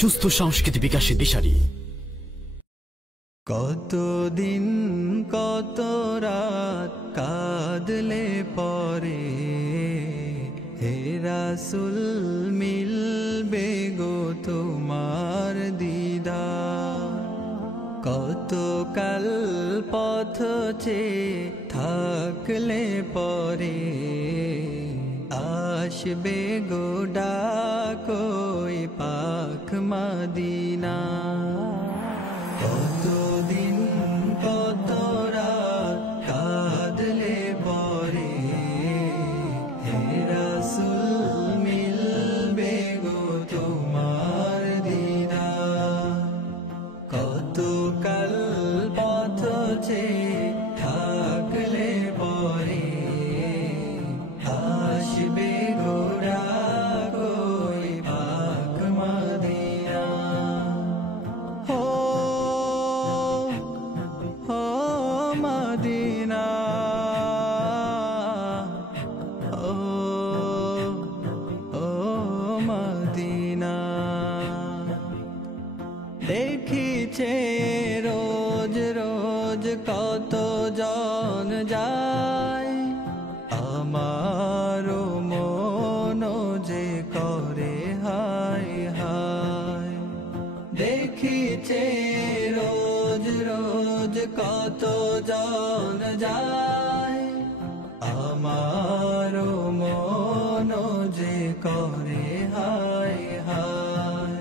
সুস্থ সংস্কৃতি বিকাশে দিশারি। কতদিন কত রাত কাঁদলে পরে হে রাসূল মিলবে গো তোমার দিদার। কত কাল পথ চেয়ে থাকলে পরে আসবে গো ডাক ওই পাক মদিনা। কতদিন কত রাত কাঁদলে পরে হে রাসূল মিলবে গো তোমার দিদার। কত কাল পথ চেয়ে থাকলে পরে আসবে গো ডাক ওই পাক মদিনা। মদিনা মদিনা দেখিছে রোজ রোজ কত জন যায়, আমারও মন যে করে হায় হায়। দেখিছে রোজ রোজ কত জন যায়, আমারও মন যে করে হায় হায়।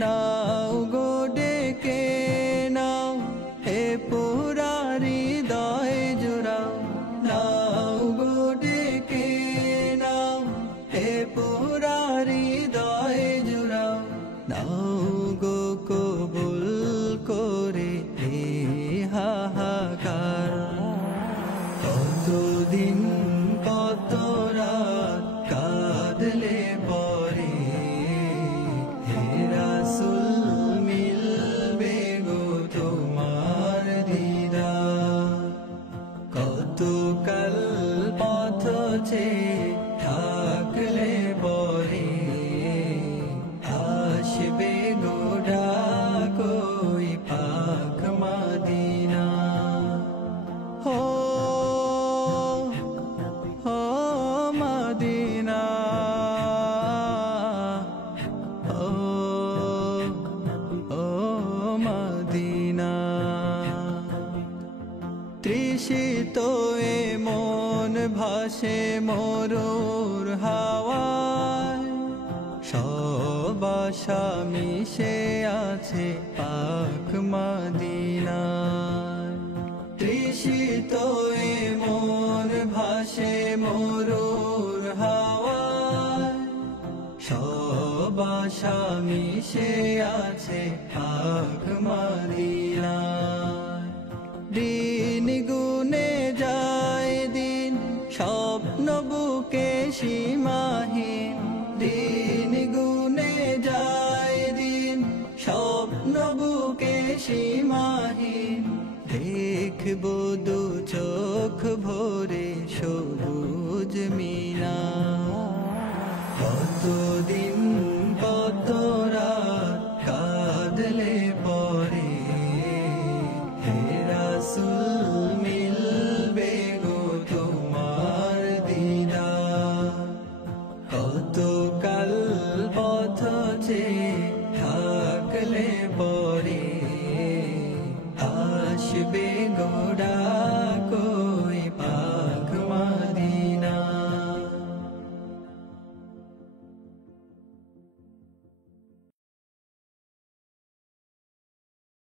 নাও গো ডেকে নাও হে পুরা হৃদয় জুড়াও, নাও গো ডেকে নাও হে পুরা হৃদয় জুড়াও। নাও গো কবুল করে হে হাহাকার। কতদিন কত রাত কাঁদলে পরে হে রাসূল মিলবে গো তোমার দিদার। কত কাল পথ চেয়ে থাকলে পরে আসবে গো ডাক ওই পাক মদিনা। মদিনা মদিনা তৃষিত এ মন ভাসে মরুর হাওয়ায়, সব আশা মিশে আছে পাক মদিনায়। তৃষিত এ মন ভাসে মরুর হাওয়ায়, সব আশা মিশে আছে পাক মদিনায়। দিন গুনে যায় দিন স্বপ্ন বুকে সীমাহীন, দিন গুনে যায় দিন স্বপ্ন বুকে সীমাহীন। দেখবো দু চোখ ভরে সবুজ মিনার। কতদিন কত রাত কাঁদলে পরে হে রাসূল মিলবে গো তোমার দিদার। কত কাল পথ চেয়ে থাকলে পরে আসবে গো ডাক